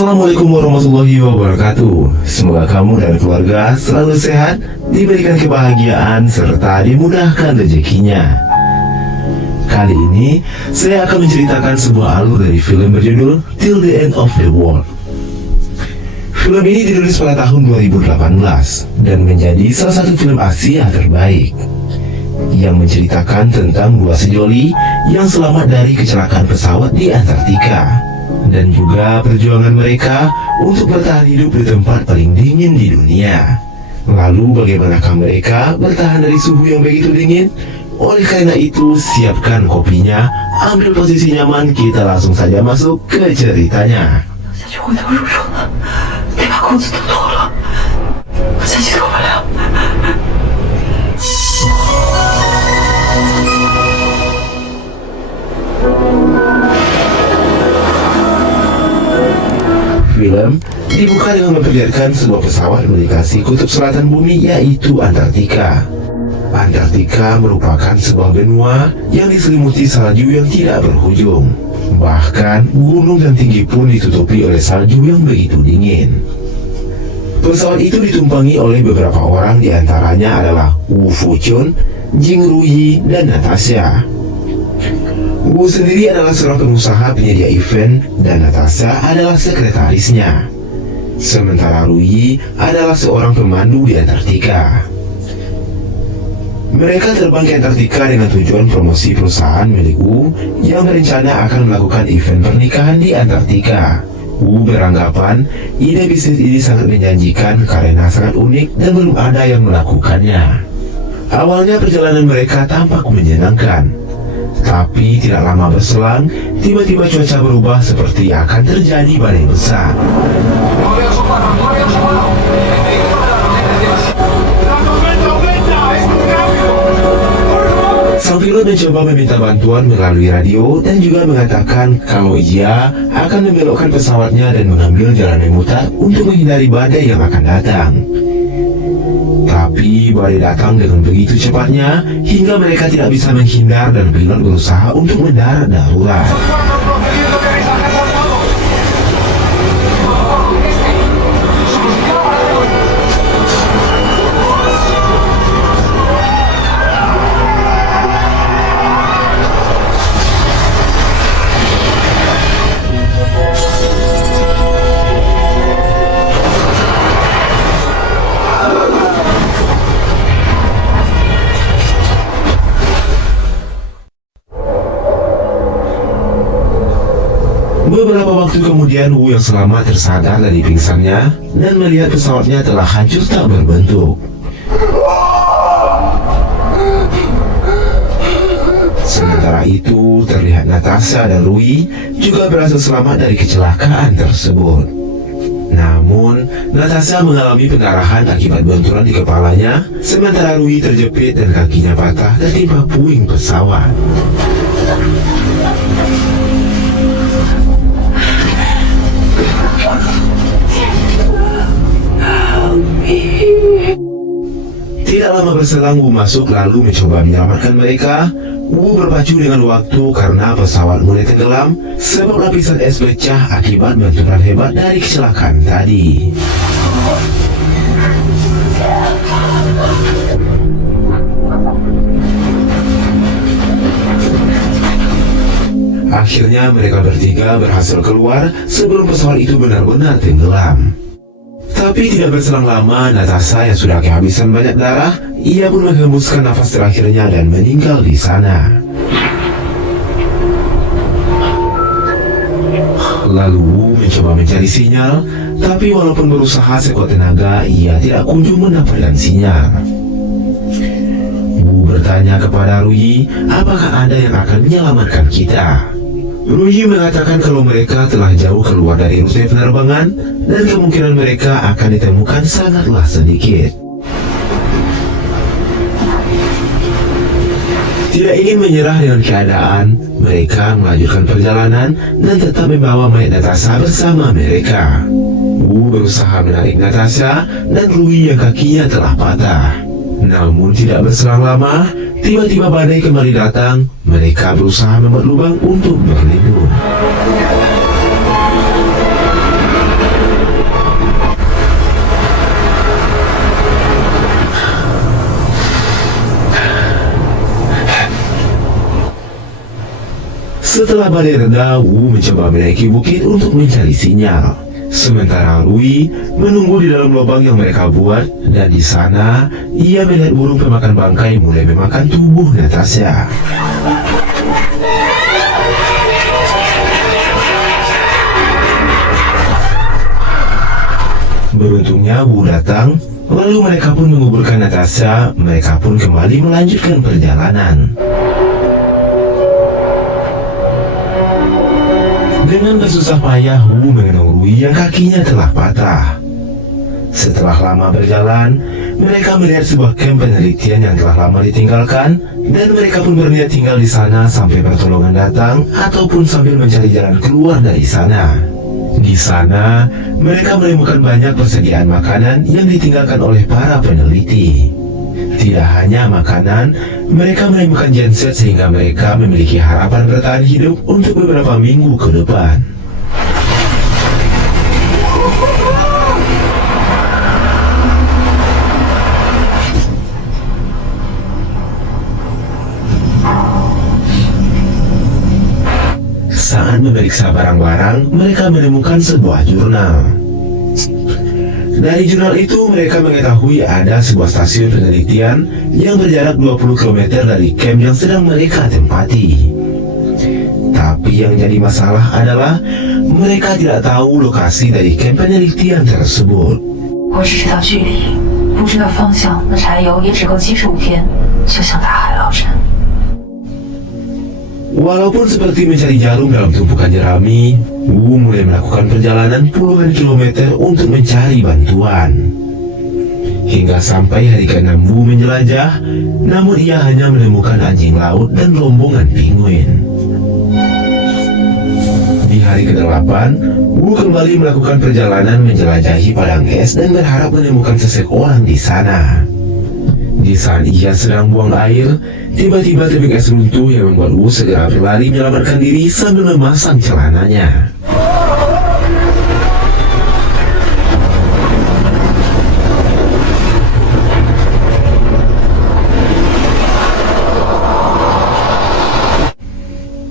Assalamualaikum warahmatullahi wabarakatuh. Semoga kamu dan keluarga selalu sehat, diberikan kebahagiaan, serta dimudahkan rezekinya. Kali ini, saya akan menceritakan sebuah alur dari film berjudul Till the End of the World. Film ini dirilis pada tahun 2018 dan menjadi salah satu film Asia terbaik yang menceritakan tentang dua sejoli yang selamat dari kecelakaan pesawat di Antartika dan juga perjuangan mereka untuk bertahan hidup di tempat paling dingin di dunia. Lalu bagaimanakah mereka bertahan dari suhu yang begitu dingin? Oleh karena itu, siapkan kopinya, ambil posisi nyaman, kita langsung saja masuk ke ceritanya. Film dibuka dengan memperlihatkan sebuah pesawat melintasi kutub selatan bumi, yaitu Antartika. Antartika merupakan sebuah benua yang diselimuti salju yang tidak berujung. Bahkan gunung dan tinggi pun ditutupi oleh salju yang begitu dingin. Pesawat itu ditumpangi oleh beberapa orang, diantaranya adalah Wu Fuchun, Jing Ruyi, dan Natasha. Wu sendiri adalah seorang pengusaha penyedia event dan Natasha adalah sekretarisnya. Sementara Ruyi adalah seorang pemandu di Antartika. Mereka terbang ke Antartika dengan tujuan promosi perusahaan milik Wu yang berencana akan melakukan event pernikahan di Antartika. Wu beranggapan ide bisnis ini sangat menjanjikan karena sangat unik dan belum ada yang melakukannya. Awalnya perjalanan mereka tampak menyenangkan. Tapi tidak lama berselang, tiba-tiba cuaca berubah seperti akan terjadi badai besar. Sang pilot mencoba meminta bantuan melalui radio dan juga mengatakan kalau ia akan membelokkan pesawatnya dan mengambil jalan memutar untuk menghindari badai yang akan datang. Tapi badai datang dengan begitu cepatnya hingga mereka tidak bisa menghindar dan pilot berusaha untuk mendarat darurat. Beberapa waktu kemudian, Wu yang selamat tersadar dari pingsannya dan melihat pesawatnya telah hancur tak berbentuk. Sementara itu, terlihat Natasha dan Ruyi juga berhasil selamat dari kecelakaan tersebut. Namun, Natasha mengalami pendarahan akibat benturan di kepalanya, sementara Ruyi terjepit dan kakinya patah tertimpa puing pesawat. Tidak lama berselang, Wu masuk lalu mencoba menyelamatkan mereka. Wu berpacu dengan waktu karena pesawat mulai tenggelam sebab lapisan es pecah akibat benturan hebat dari kecelakaan tadi. Akhirnya mereka bertiga berhasil keluar sebelum pesawat itu benar-benar tenggelam. Tapi tidak berselang lama, Natasha yang sudah kehabisan banyak darah, ia pun menghembuskan nafas terakhirnya dan meninggal di sana. Lalu Wu mencoba mencari sinyal, tapi walaupun berusaha sekuat tenaga, ia tidak kunjung mendapatkan sinyal. Wu bertanya kepada Ruyi, apakah ada yang akan menyelamatkan kita? Ruyi mengatakan kalau mereka telah jauh keluar dari rute penerbangan dan kemungkinan mereka akan ditemukan sangatlah sedikit. Tidak ingin menyerah dengan keadaan, mereka melanjutkan perjalanan dan tetap membawa mayat Natasha bersama mereka. Wu berusaha menarik Natasha dan Ruyi yang kakinya telah patah. Namun tidak berselang lama, tiba-tiba badai kembali datang. Mereka berusaha membuat lubang untuk berlindung. Setelah badai reda, Wu mencoba menaiki bukit untuk mencari sinyal. Sementara Rui menunggu di dalam lubang yang mereka buat, dan di sana ia melihat burung pemakan bangkai mulai memakan tubuh Natasha. Beruntungnya Wu datang, lalu mereka pun menguburkan Natasha. Mereka pun kembali melanjutkan perjalanan. Dengan bersusah payah, Wu mengenong Rui yang kakinya telah patah. Setelah lama berjalan, mereka melihat sebuah kamp penelitian yang telah lama ditinggalkan, dan mereka pun berniat tinggal di sana sampai pertolongan datang ataupun sambil mencari jalan keluar dari sana. Di sana, mereka menemukan banyak persediaan makanan yang ditinggalkan oleh para peneliti. Tidak hanya makanan, mereka menemukan genset sehingga mereka memiliki harapan bertahan hidup untuk beberapa minggu ke depan. Saat memeriksa barang-barang, mereka menemukan sebuah jurnal. Dari jurnal itu mereka mengetahui ada sebuah stasiun penelitian yang berjarak 20 km dari camp yang sedang mereka tempati. Tapi yang jadi masalah adalah mereka tidak tahu lokasi dari camp penelitian tersebut. 我只知道距离，不知道方向。那柴油也只够75天，就像大海捞针。 Walaupun seperti mencari jarum dalam tumpukan jerami, Wu mulai melakukan perjalanan puluhan kilometer untuk mencari bantuan. Hingga sampai hari ke-6 Wu menjelajah, namun ia hanya menemukan anjing laut dan rombongan penguin. Di hari ke-8, Wu kembali melakukan perjalanan menjelajahi padang es dan berharap menemukan seseorang di sana. Di saat ia sedang buang air, tiba-tiba tebing es runtuh yang membuat Wu segera berlari menyelamatkan diri sambil memasang celananya.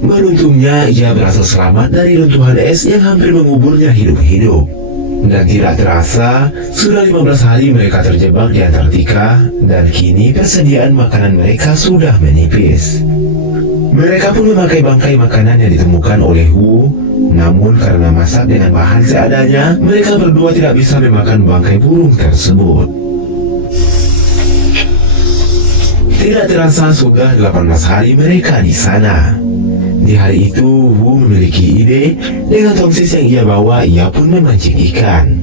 Beruntungnya ia berhasil selamat dari runtuhan es yang hampir menguburnya hidup-hidup. Dan tidak terasa, sudah 15 hari mereka terjebak di Antartika, dan kini persediaan makanan mereka sudah menipis. Mereka pun memakai bangkai makanan yang ditemukan oleh Wu, namun karena masak dengan bahan seadanya, mereka berdua tidak bisa memakan bangkai burung tersebut. Tidak terasa sudah 18 hari mereka di sana. Di hari itu, Wu memiliki ide. Dengan tongsis yang ia bawa, ia pun memancing ikan.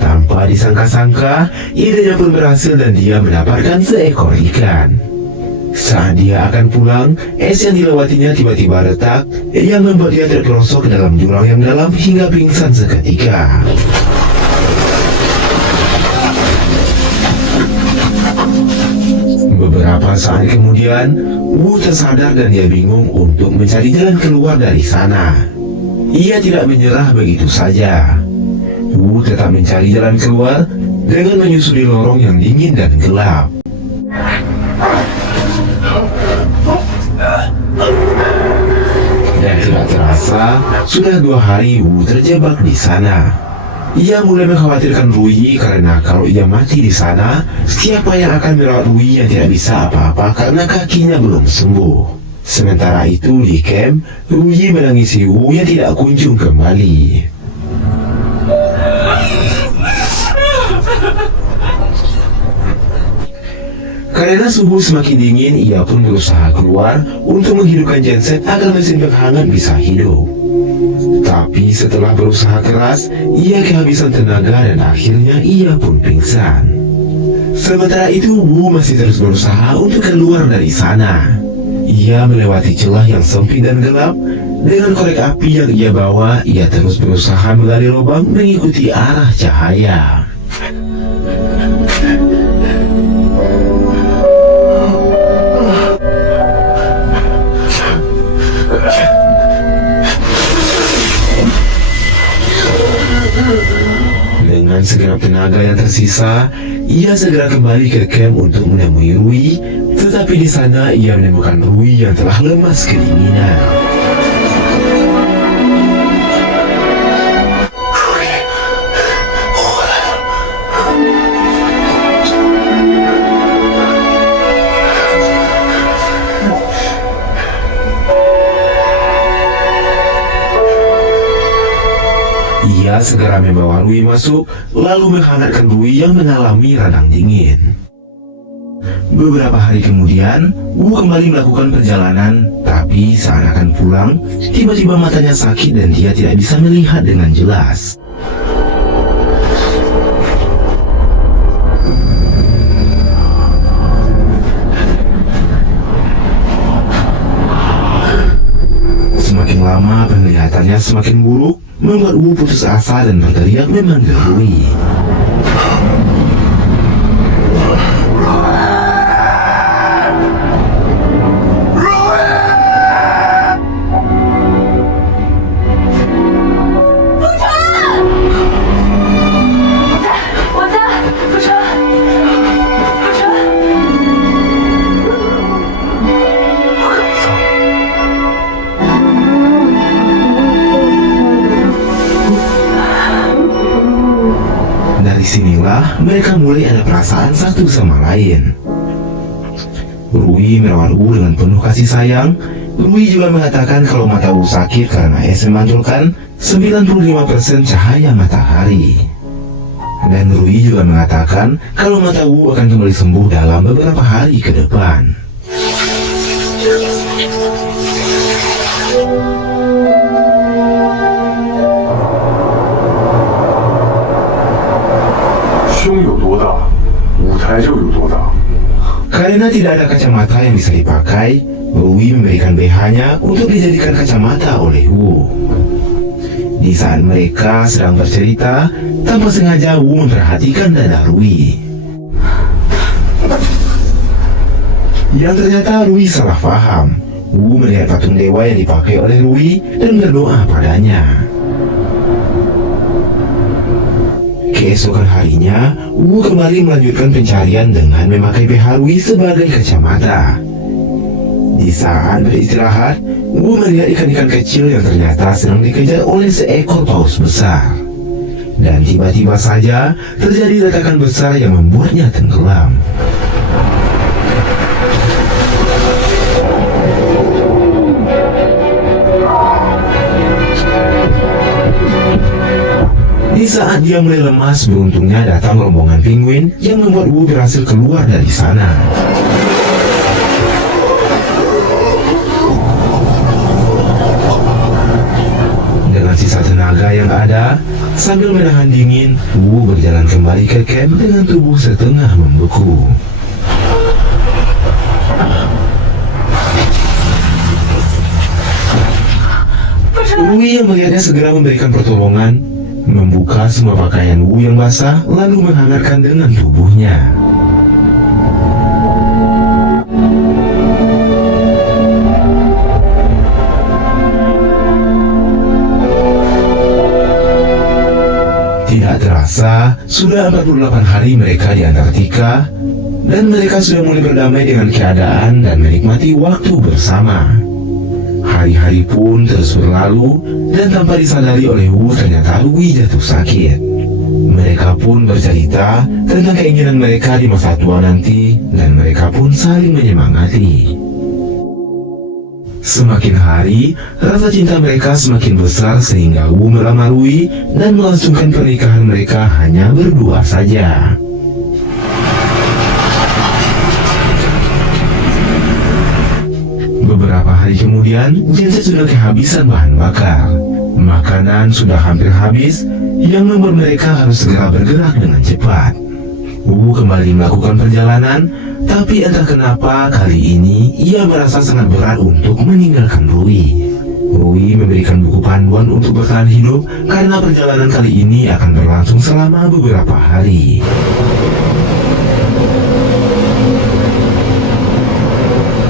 Tanpa disangka-sangka, idenya pun berhasil dan dia mendapatkan seekor ikan. Saat dia akan pulang, es yang dilewatinya tiba-tiba retak, yang membuat dia terperosok ke dalam jurang yang dalam hingga pingsan seketika. Beberapa saat kemudian, Wu tersadar dan dia bingung untuk mencari jalan keluar dari sana. Ia tidak menyerah begitu saja. Wu tetap mencari jalan keluar dengan menyusuri lorong yang dingin dan gelap. Dan tidak terasa, sudah 2 hari Wu terjebak di sana. Ia mulai mengkhawatirkan Rui karena kalau ia mati di sana, siapa yang akan merawat Rui yang tidak bisa apa-apa karena kakinya belum sembuh. Sementara itu di camp, Rui menangisi Wu yang tidak kunjung kembali. Karena suhu semakin dingin, ia pun berusaha keluar untuk menghidupkan genset agar mesin penghangat bisa hidup. Tapi setelah berusaha keras, ia kehabisan tenaga dan akhirnya ia pun pingsan. Sementara itu, Wu masih terus berusaha untuk keluar dari sana. Ia melewati celah yang sempit dan gelap. Dengan korek api yang ia bawa, ia terus berusaha menggali lubang mengikuti arah cahaya. tersisa, ia segera kembali ke camp untuk menemui Rui, tetapi di sana ia menemukan Rui yang telah lemas kedinginan. Ia segera membawa Rui masuk, lalu menghangatkan Rui yang mengalami radang dingin. Beberapa hari kemudian, Wu kembali melakukan perjalanan, tapi saat akan pulang, tiba-tiba matanya sakit dan dia tidak bisa melihat dengan jelas. Semakin lama penglihatannya semakin buruk, membuat Wu putus asa dan berteriak memanggil Rui. Disinilah mereka mulai ada perasaan satu sama lain. Rui merawat Wu dengan penuh kasih sayang. Rui juga mengatakan kalau mata Wu sakit karena es memantulkan 95% cahaya matahari. Dan Rui juga mengatakan kalau mata Wu akan kembali sembuh dalam beberapa hari ke depan. Karena tidak ada kacamata yang bisa dipakai, Rui memberikan BH-nya untuk dijadikan kacamata oleh Wu. Di saat mereka sedang bercerita, tanpa sengaja Wu memperhatikan dada Rui. Yang ternyata Rui salah paham. Wu melihat patung dewa yang dipakai oleh Rui dan berdoa padanya. Keesokan harinya, Wu kembali melanjutkan pencarian dengan memakai BH Rui sebagai kacamata. Di saat beristirahat, Wu melihat ikan-ikan kecil yang ternyata sedang dikejar oleh seekor paus besar. Dan tiba-tiba saja terjadi retakan besar yang membuatnya tenggelam. Di saat dia mulai lemas, beruntungnya datang rombongan penguin yang membuat Wu berhasil keluar dari sana. Dengan sisa tenaga yang ada, sambil menahan dingin, Wu berjalan kembali ke camp dengan tubuh setengah membeku. Rui yang melihatnya segera memberikan pertolongan, membuka semua pakaian Wu yang basah, lalu menghangatkan dengan tubuhnya. Tidak terasa, sudah 48 hari mereka di Antartika, dan mereka sudah mulai berdamai dengan keadaan dan menikmati waktu bersama. Hari-hari pun terus berlalu, dan tanpa disadari oleh Wu ternyata Rui jatuh sakit. Mereka pun bercerita tentang keinginan mereka di masa tua nanti, dan mereka pun saling menyemangati. Semakin hari, rasa cinta mereka semakin besar sehingga Wu melamar Rui dan melangsungkan pernikahan mereka hanya berdua saja. Beberapa hari kemudian, Genset sudah kehabisan bahan bakar. Makanan sudah hampir habis, yang membuat mereka harus segera bergerak dengan cepat. Wu kembali melakukan perjalanan, tapi entah kenapa kali ini ia merasa sangat berat untuk meninggalkan Rui. Rui memberikan buku panduan untuk bertahan hidup karena perjalanan kali ini akan berlangsung selama beberapa hari.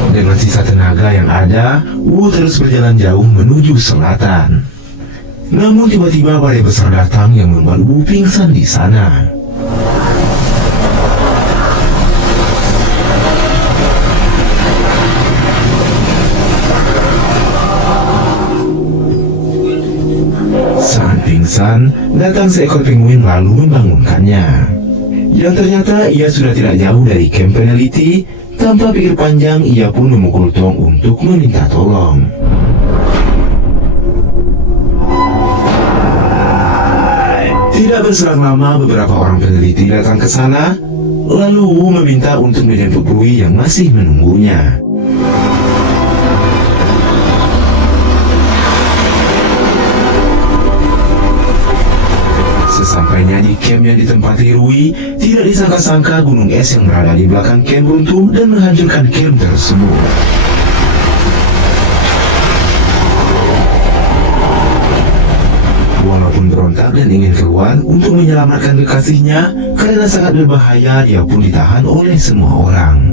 Dengan sisa tenaga yang ada, Wu terus berjalan jauh menuju selatan. Namun tiba-tiba badai besar datang yang membuat Wu pingsan di sana. pingsan, datang seekor penguin lalu membangunkannya. Yang ternyata ia sudah tidak jauh dari kamp peneliti. Tanpa pikir panjang, ia pun memukul tong untuk meminta tolong. Tidak berselang lama, beberapa orang peneliti datang ke sana, lalu meminta untuk menjemput Rui yang masih menunggunya. Sesampainya di camp yang ditempati Rui, tidak disangka-sangka gunung es yang berada di belakang camp runtuh dan menghancurkan camp tersebut. Walaupun berontak dan ingin keluar untuk menyelamatkan kekasihnya, karena sangat berbahaya, dia pun ditahan oleh semua orang.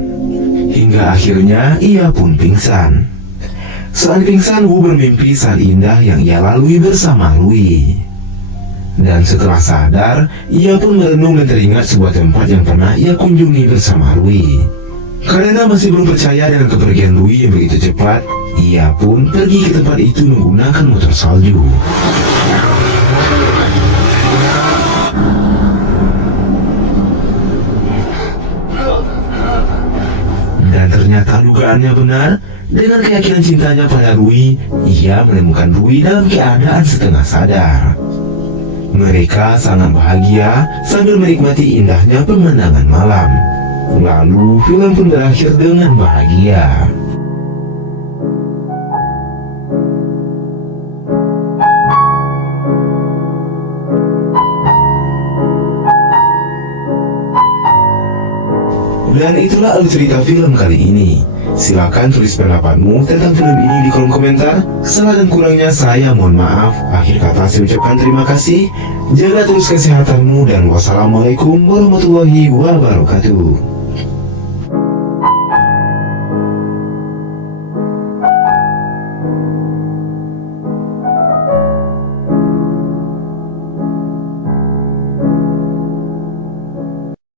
Hingga akhirnya ia pun pingsan. Saat pingsan, Wu bermimpi saat indah yang ia lalui bersama Rui. Dan setelah sadar, ia pun merenung dan teringat sebuah tempat yang pernah ia kunjungi bersama Rui. Karena masih belum percaya dengan kepergian Rui yang begitu cepat, ia pun pergi ke tempat itu menggunakan motor salju. Dan ternyata dugaannya benar. Dengan keyakinan cintanya pada Rui, ia menemukan Rui dalam keadaan setengah sadar. Mereka sangat bahagia sambil menikmati indahnya pemandangan malam. Lalu film pun berakhir dengan bahagia. Dan itulah alur cerita film kali ini. Silakan tulis pendapatmu tentang film ini di kolom komentar. Salah dan kurangnya saya mohon maaf. Akhir kata saya ucapkan terima kasih. Jaga terus kesehatanmu dan wassalamualaikum warahmatullahi wabarakatuh.